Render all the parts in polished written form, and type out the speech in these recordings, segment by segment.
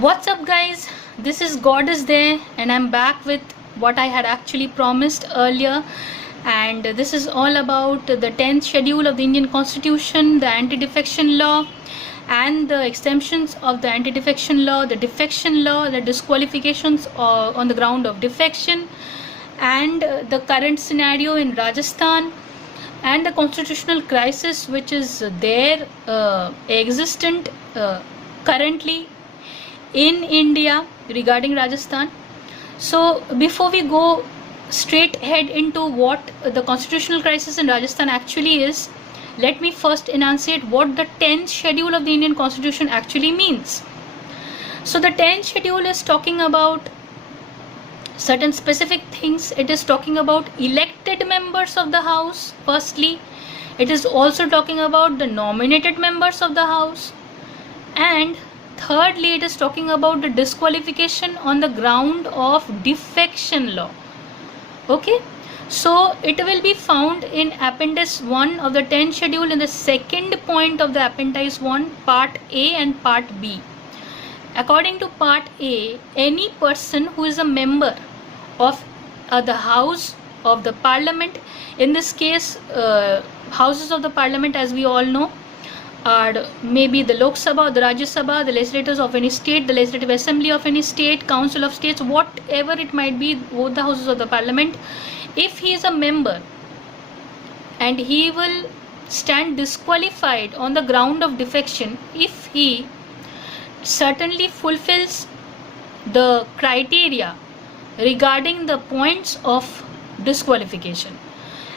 What's up, guys? This is God is there, and I'm back with what I had actually promised earlier. And this is all about the 10th schedule of the Indian Constitution, the anti defection law, and the exemptions of the anti defection law, the defection law, the disqualifications on the ground of defection, and the current scenario in Rajasthan, and the constitutional crisis which is there existent currently in India regarding Rajasthan. So before we go straight ahead into what the constitutional crisis in Rajasthan actually is, let me first enunciate what the 10th schedule of the Indian Constitution actually means. So the 10th schedule is talking about certain specific things. It is talking about elected members of the House firstly. It is also talking about the nominated members of the House, and thirdly, it is talking about the disqualification on the ground of defection law. Okay, so it will be found in Appendix 1 of the 10th schedule in the second point of the Appendix 1, Part A and Part B. According to Part A, any person who is a member of the House of the Parliament, in this case, Houses of the Parliament, as we all know, are maybe the Lok Sabha, the Rajya Sabha, the legislators of any state, the legislative assembly of any state, council of states, whatever it might be, both the houses of the parliament. If he is a member and he will stand disqualified on the ground of defection if he certainly fulfills the criteria regarding the points of disqualification.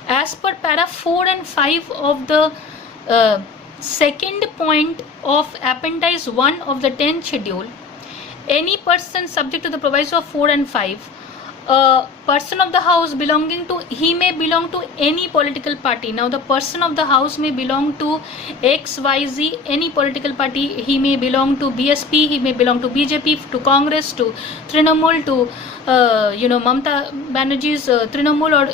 As per para 4 and 5 of the second point of Appendix 1 of the 10th schedule, any person subject to the proviso of 4 and 5, a person of the house belonging to, he may belong to any political party. Now the person of the house may belong to XYZ, any political party. He may belong to BSP, he may belong to BJP, to Congress, to Trinamool, to Mamata Banerjee's Trinamool, or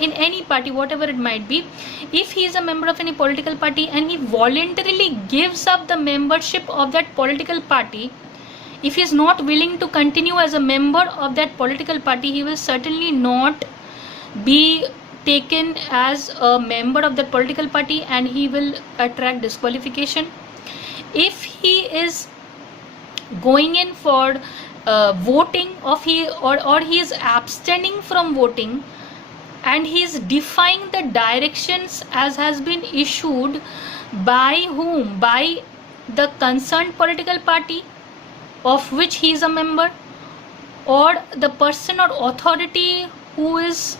in any party, whatever it might be. If he is a member of any political party and he voluntarily gives up the membership of that political party, if he is not willing to continue as a member of that political party, he will certainly not be taken as a member of that political party and he will attract disqualification. If he is going in for voting, or he is abstaining from voting, and he is defying the directions as has been issued by whom? By the concerned political party of which he is a member, or the person or authority who is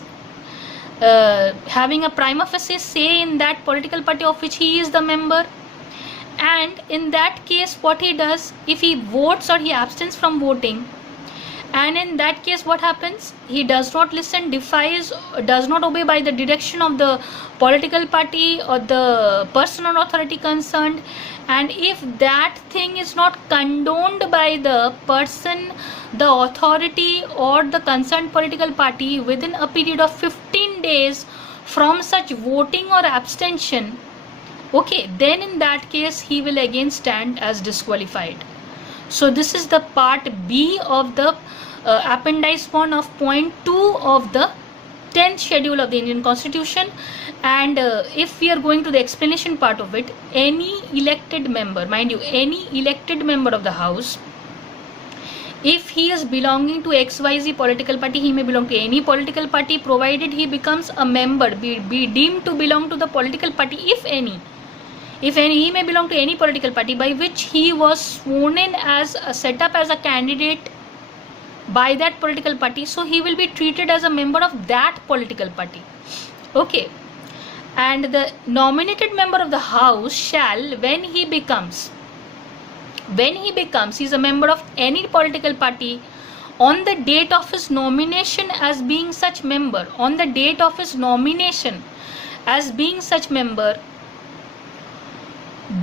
having a prima facie say in that political party of which he is the member. And in that case, what he does, if he votes or he abstains from voting, and in that case what happens, he does not listen, defies, does not obey by the direction of the political party or the person or authority concerned, and if that thing is not condoned by the person, the authority or the concerned political party within a period of 15 days from such voting or abstention, okay, then in that case he will again stand as disqualified. So this is the part B of the Appendix 1 of point 2 of the 10th schedule of the Indian Constitution. And if we are going to the explanation part of it, any elected member, mind you, any elected member of the House, if he is belonging to XYZ political party, he may belong to any political party provided he becomes a member, be deemed to belong to the political party, if any, he may belong to any political party by which he was sworn in as set up as a candidate by that political party, so he will be treated as a member of that political party. Okay, and the nominated member of the House shall, when he becomes, he is a member of any political party, on the date of his nomination as being such member, on the date of his nomination as being such member,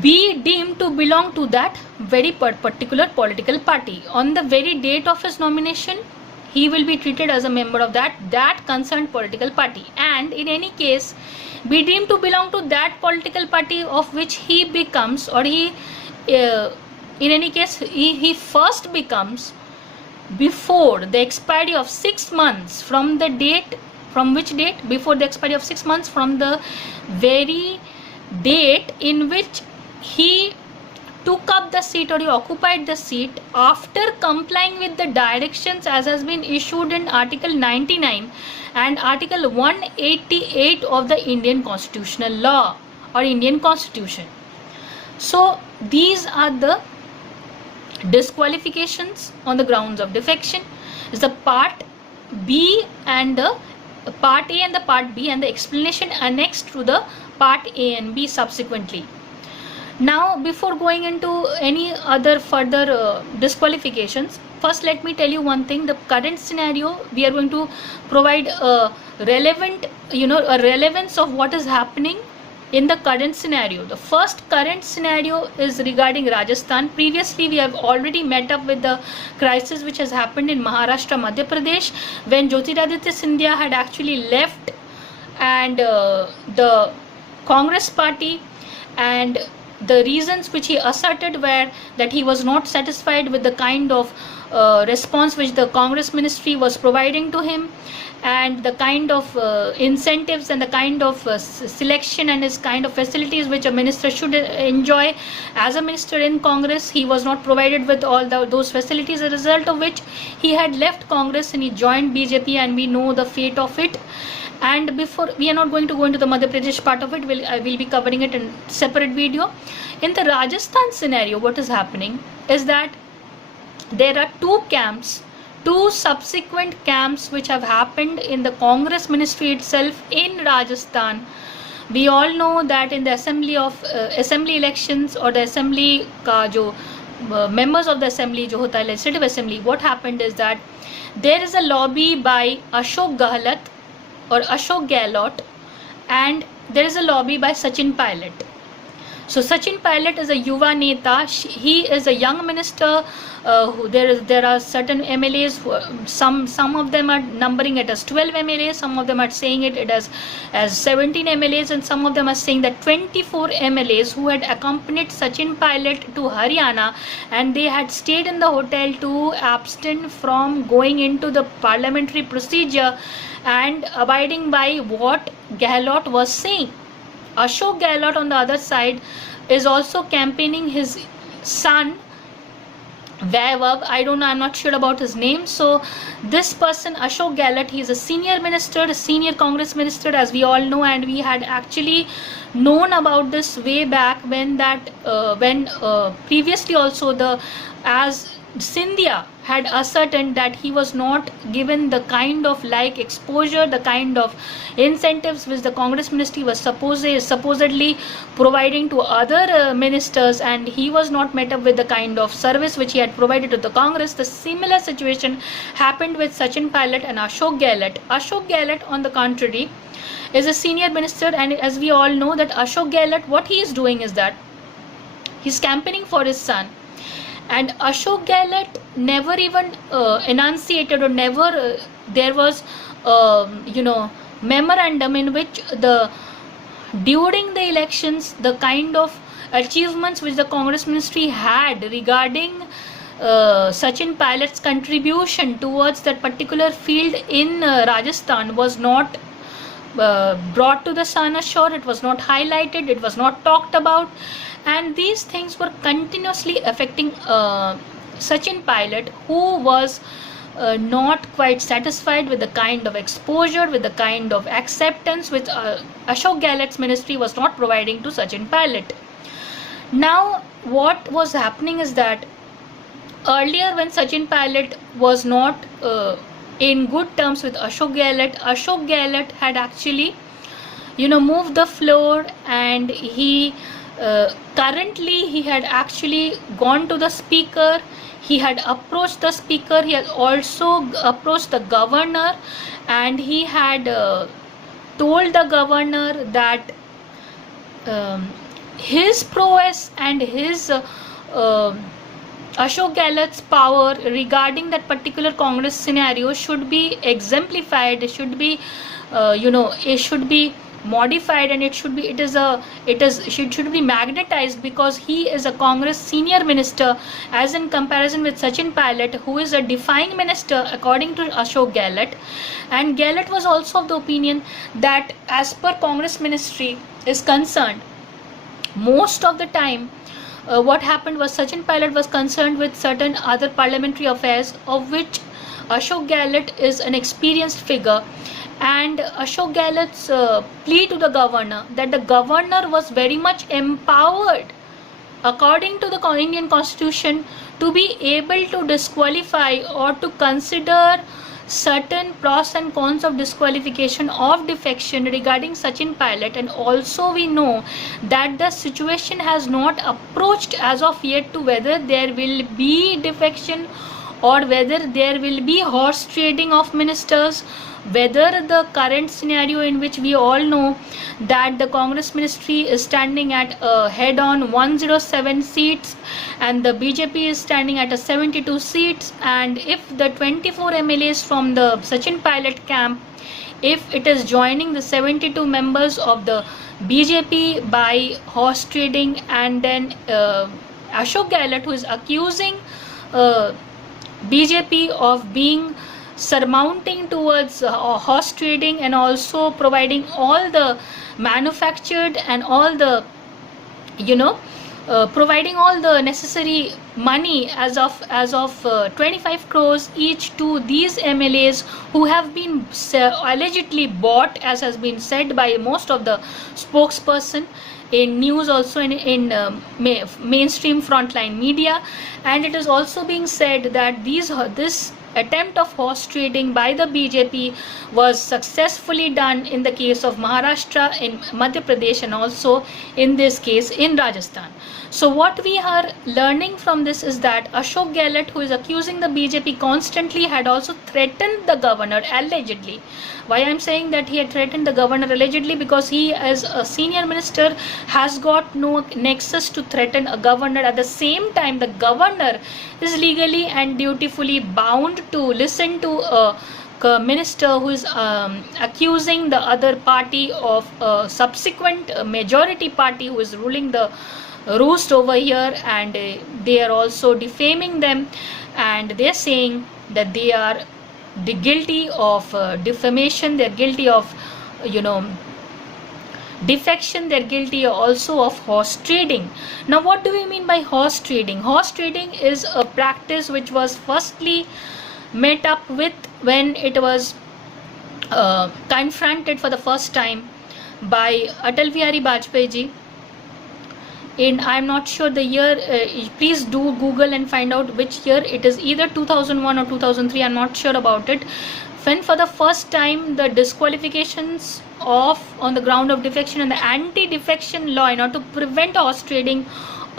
be deemed to belong to that very particular political party. On the very date of his nomination, he will be treated as a member of that concerned political party, and in any case be deemed to belong to that political party of which he becomes, or he in any case, he first becomes before the expiry of 6 months from the date, from which date? Before the expiry of 6 months from the very date in which he took up the seat or he occupied the seat, after complying with the directions as has been issued in Article 99 and Article 188 of the Indian Constitutional Law or Indian Constitution. So these are the disqualifications on the grounds of defection. Is the part B and the part A and the part B, and the explanation annexed to the part A and B subsequently. Now, before going into any other further disqualifications, first let me tell you one thing. The current scenario, we are going to provide a relevant, a relevance of what is happening in the current scenario. The first current scenario is regarding Rajasthan. Previously, we have already met up with the crisis which has happened in Maharashtra, Madhya Pradesh, when Jyotiraditya Scindia had actually left and the Congress party, and the reasons which he asserted were that he was not satisfied with the kind of response which the Congress ministry was providing to him, and the kind of incentives and the kind of selection and his kind of facilities which a minister should enjoy as a minister in Congress. He was not provided with all those facilities, as a result of which he had left Congress and he joined BJP, and we know the fate of it. And before, we are not going to go into the Madhya Pradesh part of it, I will be covering it in separate video. In the Rajasthan scenario, what is happening is that there are two subsequent camps which have happened in the Congress ministry itself in Rajasthan. We all know that in the assembly elections or the assembly ka jo members of the assembly jo hota hai, legislative assembly, what happened is that there is a lobby by Ashok Gehlot or Ashok Gehlot, and there is a lobby by Sachin Pilot. So Sachin Pilot is a Yuva Neta. He is a young minister. There are certain MLAs. Some of them are numbering it as 12 MLAs. Some of them are saying it as 17 MLAs, and some of them are saying that 24 MLAs who had accompanied Sachin Pilot to Haryana, and they had stayed in the hotel to abstain from going into the parliamentary procedure and abiding by what Gehlot was saying. Ashok Gehlot on the other side is also campaigning his son Vaibhav. I don't know, I'm not sure about his name. So this person, Ashok Gehlot, he is a senior minister, a senior Congress minister, as we all know, and we had actually known about this way back when previously also as Scindia had ascertained that he was not given the kind of exposure, the kind of incentives which the Congress ministry was supposedly providing to other ministers, and he was not met up with the kind of service which he had provided to the Congress. The similar situation happened with Sachin Pilot and Ashok Gehlot. Ashok Gehlot, on the contrary, is a senior minister, and as we all know that Ashok Gehlot, what he is doing is that he's campaigning for his son. And Ashok Gehlot never even enunciated, or never there was memorandum in which during the elections the kind of achievements which the Congress ministry had regarding Sachin Pilot's contribution towards that particular field in Rajasthan was not brought to the sun ashore. It was not highlighted, it was not talked about, and these things were continuously affecting Sachin Pilot, who was not quite satisfied with the kind of exposure, with the kind of acceptance which Ashok Gehlot's ministry was not providing to Sachin Pilot. Now what was happening is that earlier, when Sachin Pilot was not in good terms with Ashok Gehlot had actually moved the floor, and he currently he had actually gone to the speaker, he had approached the speaker, he had also approached the governor, and he had told the governor that his prowess and his Ashok Gehlot's power regarding that particular Congress scenario should be exemplified, it should be it should be modified, and it should be magnetized, because he is a Congress senior minister, as in comparison with Sachin Pilot, who is a defying minister according to Ashok Gehlot. And Gehlot was also of the opinion that as per Congress ministry is concerned, most of the time what happened was Sachin Pilot was concerned with certain other parliamentary affairs, of which Ashok Gehlot is an experienced figure. And Ashok Gehlot's plea to the governor, that the governor was very much empowered according to the Indian constitution to be able to disqualify or to consider certain pros and cons of disqualification of defection regarding Sachin Pilot. And also we know that the situation has not approached as of yet to whether there will be defection or whether there will be horse trading of ministers, whether the current scenario in which we all know that the Congress ministry is standing at a head on 107 seats and the BJP is standing at a 72 seats, and if the 24 MLAs from the Sachin Pilot camp, if it is joining the 72 members of the BJP by horse trading, and then Ashok Gehlot, who is accusing BJP of being surmounting towards horse trading and also providing all the manufactured and all the providing all the necessary money as of 25 crores each to these MLAs who have been allegedly bought, as has been said by most of the spokesperson in news, also in mainstream frontline media. And it is also being said that this attempt of horse trading by the BJP was successfully done in the case of Maharashtra, in Madhya Pradesh, and also in this case in Rajasthan. So what we are learning from this is that Ashok Gehlot, who is accusing the BJP constantly, had also threatened the governor allegedly. Why I am saying that he had threatened the governor allegedly? Because he, as a senior minister, has got no nexus to threaten a governor. At the same time, the governor is legally and dutifully bound to listen to a minister who is accusing the other party of a subsequent majority party who is ruling the roost over here, and they are also defaming them, and they are saying that they are guilty of defamation, they are guilty of defection, they are guilty also of horse trading. Now what do we mean by horse trading? Horse trading is a practice which was firstly met up with when it was confronted for the first time by Atal Bihari Vajpayee ji in, I am not sure the year, please do Google and find out which year it is, either 2001 or 2003, I am not sure about it, when for the first time the disqualifications on the ground of defection and the anti-defection law in order to prevent horse trading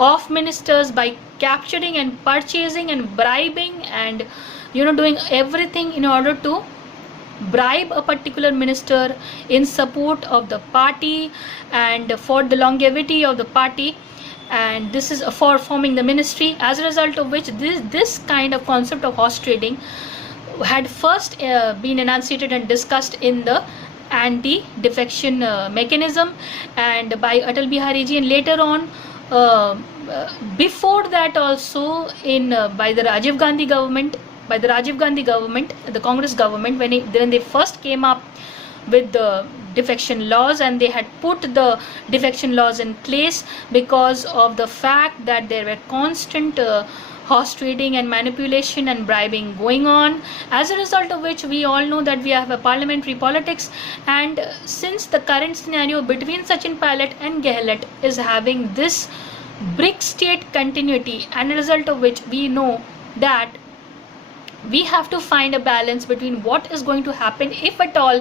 of ministers by capturing and purchasing and bribing and doing everything in order to bribe a particular minister in support of the party and for the longevity of the party, and this is for forming the ministry, as a result of which this kind of concept of horse trading had first been enunciated and discussed in the anti-defection mechanism and by Atal Bihari ji, and later on before that also in by the Rajiv Gandhi government, the Congress government, when they first came up with the defection laws, and they had put the defection laws in place because of the fact that there were constant horse trading and manipulation and bribing going on, as a result of which we all know that we have a parliamentary politics. And since the current scenario between Sachin Pilot and Gehlot is having this brick state continuity, and a result of which we know that we have to find a balance between what is going to happen if at all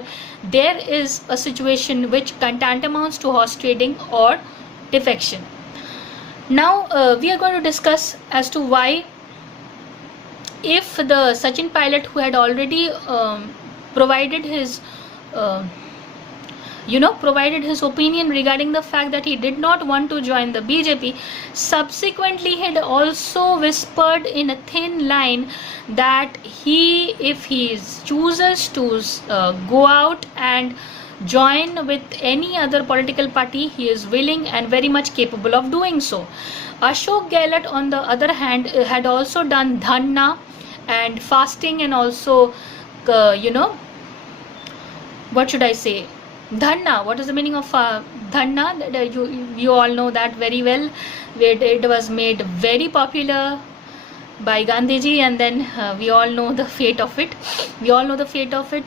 there is a situation which tantamounts to horse trading or defection. Now we are going to discuss as to why, if the Sachin Pilot, who had already provided his opinion regarding the fact that he did not want to join the BJP, subsequently had also whispered in a thin line that if he chooses to go out and join with any other political party, he is willing and very much capable of doing so. Ashok Gehlot, on the other hand, had also done dhanna and fasting, and also, what should I say? Dhanna. What is the meaning of dhanna? You all know that very well. It was made very popular by Gandhiji, and then we all know the fate of it.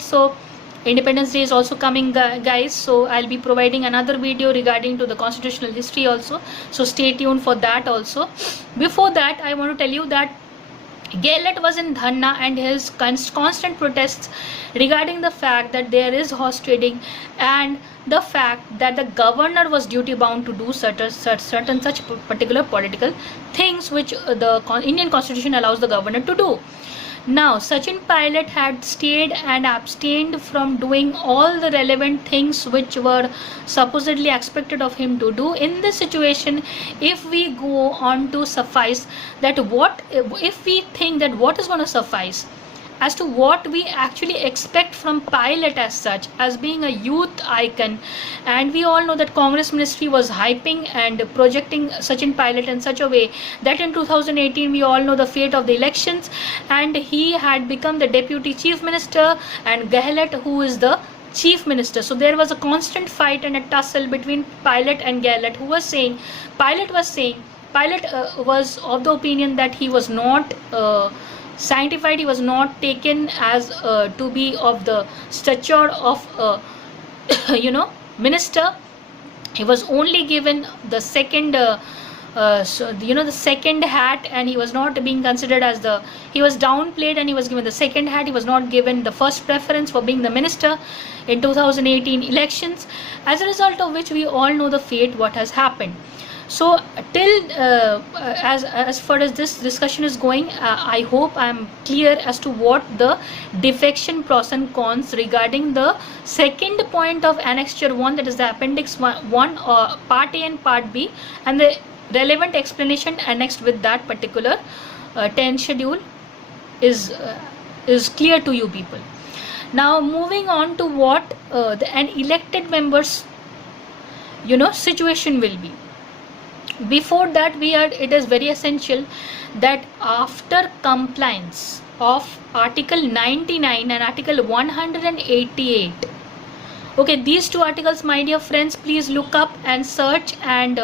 So Independence Day is also coming, guys, so I'll be providing another video regarding to the constitutional history also, so stay tuned for that also. Before that, I want to tell you that Gehlot was in dhanna, and his constant protests regarding the fact that there is horse trading, and the fact that the governor was duty bound to do certain such particular political things which the Indian constitution allows the governor to do. Now, Sachin Pilot had stayed and abstained from doing all the relevant things which were supposedly expected of him to do. In this situation, if we go on to suffice that if we think that what is going to suffice as to what we actually expect from Pilot as such, as being a youth icon, and we all know that Congress ministry was hyping and projecting Sachin Pilot in such a way that in 2018 we all know the fate of the elections, and he had become the deputy chief minister, and Gehlot, who is the chief minister. So there was a constant fight and a tussle between Pilot and Gehlot, who was saying, Pilot was of the opinion that he was not sanctified, he was not taken as to be of the stature of minister. He was only given the second the second hat, and he was not being considered as he was downplayed, and he was given the second hat. He was not given the first preference for being the minister in 2018 elections, as a result of which we all know the fate what has happened. So till as far as this discussion is going, I hope I am clear as to what the defection pros and cons regarding the second point of annexure 1, that is the appendix 1 part A and part B, and the relevant explanation annexed with that particular 10 schedule is clear to you people. Now moving on to what an elected members situation will be. Before that, it is very essential that after compliance of Article 99 and Article 188, okay, these two articles, my dear friends, please look up and search and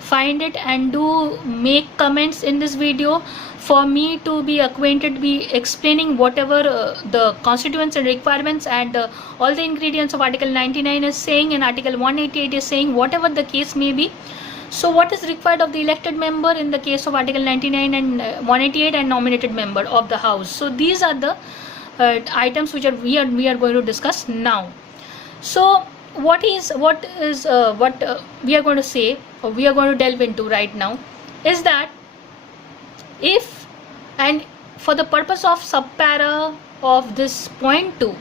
find it, and do make comments in this video for me to be acquainted, be explaining whatever the constituents and requirements and all the ingredients of Article 99 is saying, and Article 188 is saying, whatever the case may be. So what is required of the elected member in the case of Article 99 and 188 and nominated member of the House? So these are the items which we are going to discuss now. So what we are going to say, or we are going to delve into right now, is that if, and for the purpose of subpara of this point 2,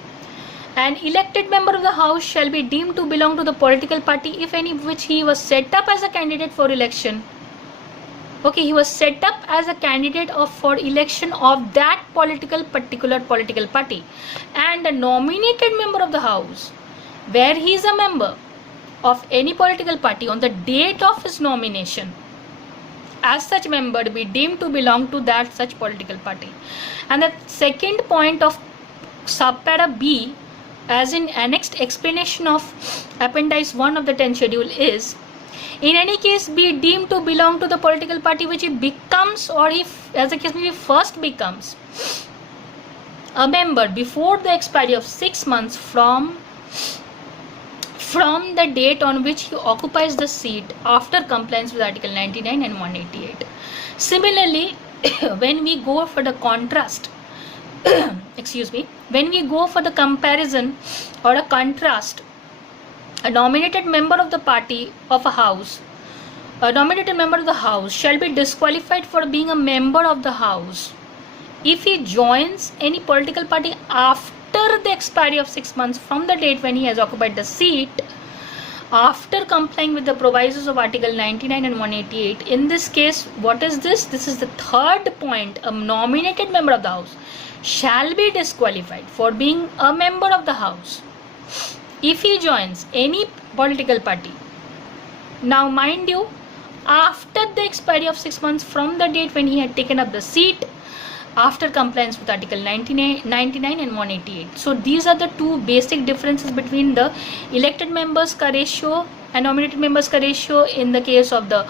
an elected member of the House shall be deemed to belong to the political party, if any, which he was set up as a candidate for election. Okay, he was set up as a candidate for election of that particular political party, and a nominated member of the House, where he is a member of any political party on the date of his nomination, as such member be deemed to belong to that such political party. And the second point of subpara B, as in annexed explanation of appendix 1 of the 10th schedule, is, in any case, be deemed to belong to the political party which he becomes, or if, as the case may be, first becomes a member before the expiry of 6 months from the date on which he occupies the seat after compliance with Article 99 and 188. Similarly, when we go for the contrast, when we go for the comparison or a contrast, a nominated member of the party of a house, a nominated member of the House shall be disqualified for being a member of the House if he joins any political party after the expiry of 6 months from the date when he has occupied the seat, after complying with the provisos of Article 99 and 188. In this case, what is this? This is the third point. A nominated member of the House shall be disqualified for being a member of the House if he joins any political party, now mind you, after the expiry of 6 months from the date when he had taken up the seat, after compliance with Article 99 and 188. So these are the two basic differences between the elected members ka ratio and nominated members ka ratio in the case of the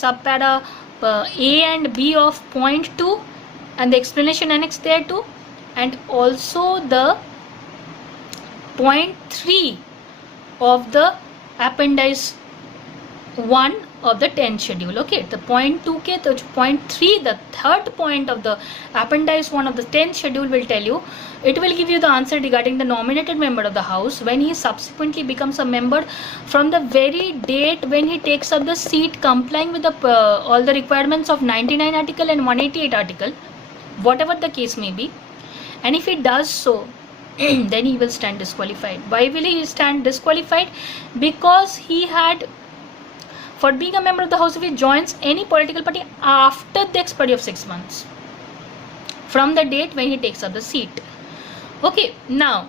subpara A and B of 0.2 and the explanation annexed there too, and also the 0.3 of the appendix 1 of the 10th schedule. Okay, the 0.2 ke, the 0.3, the third point of the appendix 1 of the 10th schedule will tell you, it will give you the answer regarding the nominated member of the house when he subsequently becomes a member from the very date when he takes up the seat complying with the all the requirements of 99 article and 188 article, whatever the case may be. And if he does so, then he will stand disqualified. Why will he stand disqualified? Because he had, for being a member of the house, if he joins any political party after the expiry of 6 months from the date when he takes up the seat. Okay, now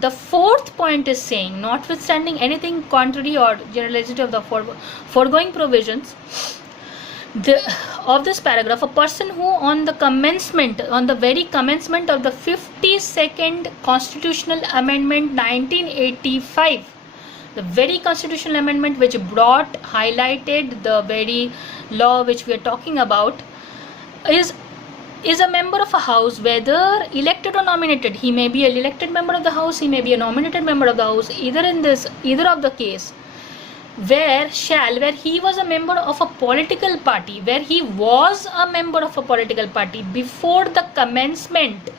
the fourth point is saying, notwithstanding anything contrary or generalization of the foregoing provisions of this paragraph, a person who on the very commencement of the 52nd Constitutional Amendment 1985, the very constitutional amendment which highlighted the very law which we are talking about, is a member of a house, whether elected or nominated. He may be an elected member of the house, he may be a nominated member of the house, either of the case, where he was a member of a political party, before the commencement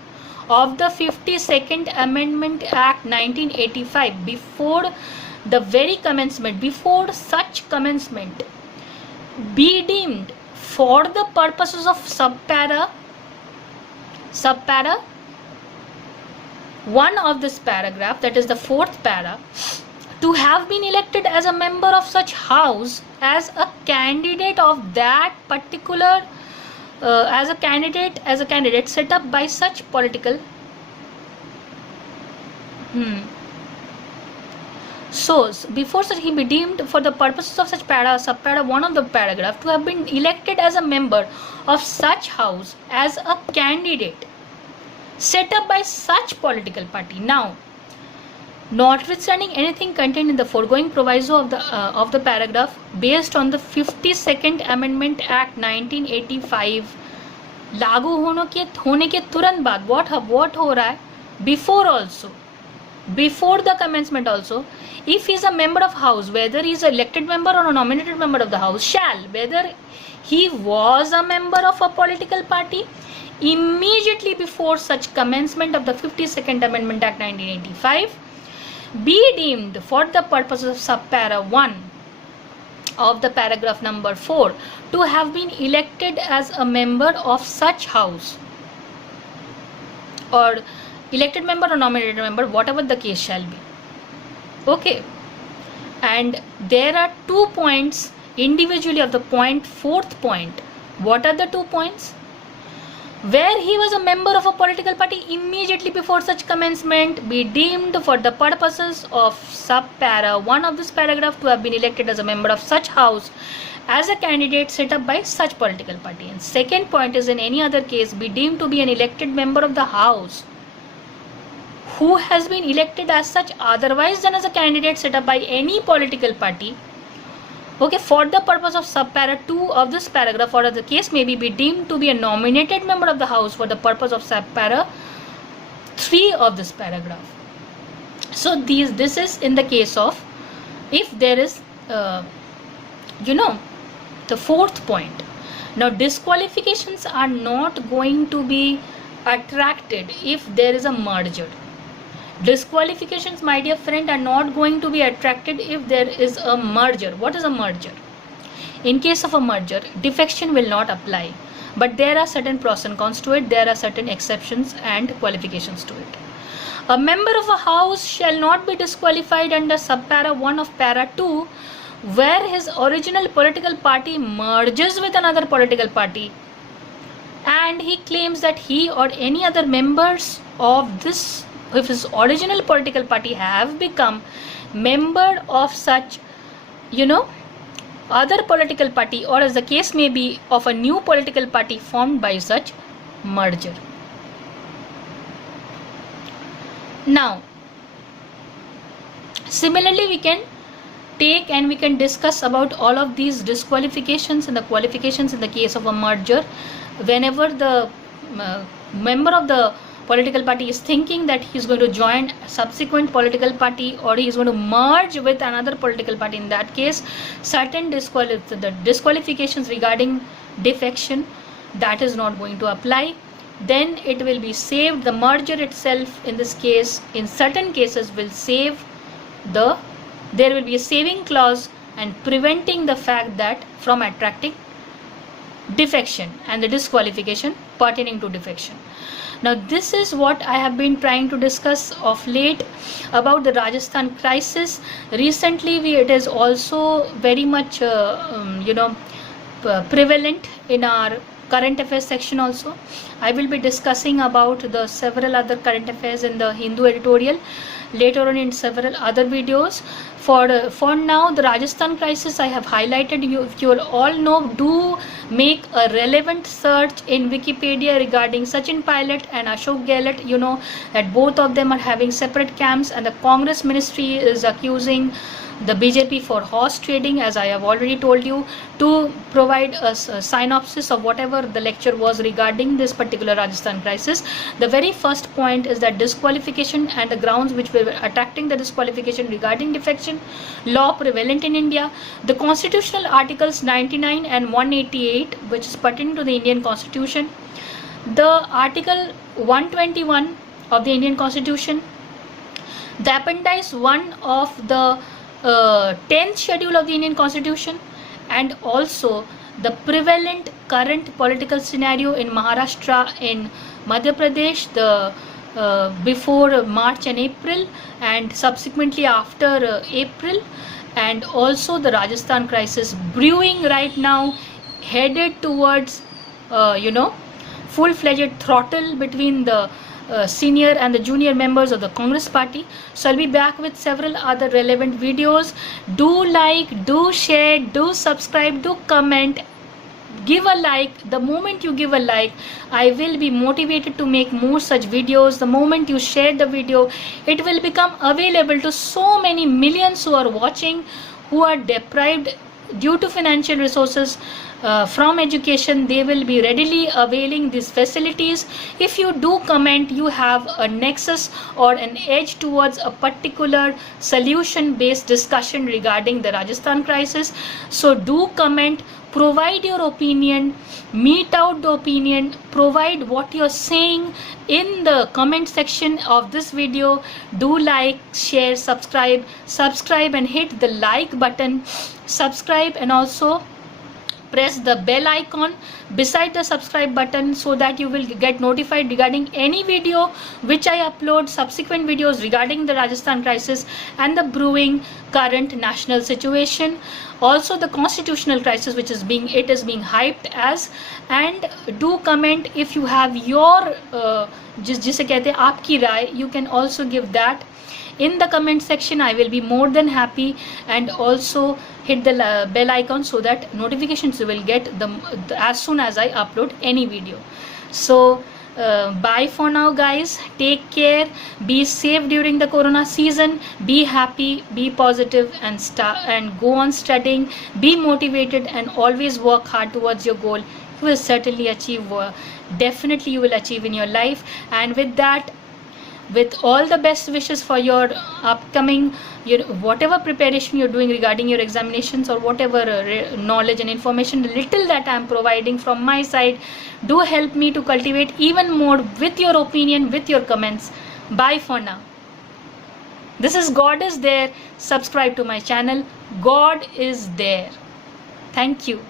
of the 52nd Amendment Act 1985, before such commencement, be deemed for the purposes of subpara 1 of this paragraph, that is the fourth para, to have been elected as a member of such house as a candidate of that particular as a candidate set up by such political So before such he be deemed for the purposes of such subpara 1 of the paragraph to have been elected as a member of such house as a candidate set up by such political party. Now, notwithstanding anything contained in the foregoing proviso of the paragraph, based on the 52nd Amendment Act 1985 लागू होने के तुरंत बाद what हो रहा है, before the commencement also, if he is a member of house, whether he is an elected member or a nominated member of the house, shall, whether he was a member of a political party, immediately before such commencement of the 52nd Amendment Act 1985, be deemed for the purposes of subpara 1 of the paragraph number 4 to have been elected as a member of such house, or elected member or nominated member, whatever the case shall be. Okay, and there are 2 points individually of the fourth point. What are the 2 points? Where he was a member of a political party immediately before such commencement, be deemed for the purposes of subpara 1 of this paragraph to have been elected as a member of such house as a candidate set up by such political party. And second point is, in any other case, be deemed to be an elected member of the house who has been elected as such otherwise than as a candidate set up by any political party, okay, for the purpose of subpara 2 of this paragraph, or the case may be deemed to be a nominated member of the house for the purpose of subpara 3 of this paragraph. So this is in the case of if there is the fourth point. Now, disqualifications are not going to be attracted if there is a merger. Disqualifications, my dear friend, are not going to be attracted if there is a merger. What is a merger? In case of a merger, defection will not apply, but there are certain pros and cons to it. There are certain exceptions and qualifications to it. A member of a house shall not be disqualified under subpara 1 of para 2 where his original political party merges with another political party and he claims that he or any other members of this if his original political party have become member of such, other political party, or as the case may be, of a new political party formed by such merger. Now, similarly, we can take and we can discuss about all of these disqualifications and the qualifications in the case of a merger. Whenever the member of the political party is thinking that he is going to join a subsequent political party, or he is going to merge with another political party, in that case certain disqualifications regarding defection, that is not going to apply. Then it will be saved. The merger itself, in this case, in certain cases, will save there will be a saving clause and preventing the fact that from attracting defection and the disqualification pertaining to defection. Now, this is what I have been trying to discuss of late about the Rajasthan crisis. Recently, it is also very much prevalent in our current affairs section also. I will be discussing about the several other current affairs in the Hindu editorial later on in several other videos. For now, the Rajasthan crisis I have highlighted. You will all know, do make a relevant search in Wikipedia regarding Sachin Pilot and Ashok Gehlot. You know that both of them are having separate camps, and the Congress ministry is accusing the BJP for horse trading, as I have already told you. To provide a synopsis of whatever the lecture was regarding this particular Rajasthan crisis, the very first point is that disqualification and the grounds which were attracting the disqualification regarding defection law prevalent in India. The constitutional articles 99 and 188, which is pertaining to the Indian Constitution. The article 121 of the Indian Constitution, the appendix 1 of the 10th schedule of the Indian Constitution, and also the prevalent current political scenario in Maharashtra, in Madhya Pradesh, before March and April, and subsequently after April, and also the Rajasthan crisis brewing right now, headed towards full-fledged throttle between the senior and the junior members of the Congress party. So I'll be back with several other relevant videos. Do like, do share, do subscribe, do comment, give a like. The moment you give a like, I will be motivated to make more such videos. The moment you share the video, it will become available to so many millions who are watching, who are deprived due to financial resources from education. They will be readily availing these facilities. If you do comment, you have a nexus or an edge towards a particular solution based discussion regarding the Rajasthan crisis. So do comment, provide your opinion, mete out the opinion, provide what you're saying in the comment section of this video. Do like, share, subscribe and hit the like button. Subscribe and also press the bell icon beside the subscribe button, so that you will get notified regarding any video which I upload, subsequent videos regarding the Rajasthan crisis and the brewing current national situation. Also the constitutional crisis, which is being hyped as. And do comment if you have your जिसे कहते हैं आपकी राय, you can also give that in the comment section. I will be more than happy. And also hit the bell icon so that notifications you will get as soon as I upload any video. So bye for now, guys. Take care, be safe during the corona season, be happy, be positive, and go on studying. Be motivated and always work hard towards your goal. You will certainly achieve, definitely you will achieve in your life. And with that, with all the best wishes for your upcoming, whatever preparation you're doing regarding your examinations, or whatever knowledge and information little that I'm providing from my side, do help me to cultivate even more with your opinion, with your comments. Bye for now. This is God is There. Subscribe to my channel. God is There. Thank you.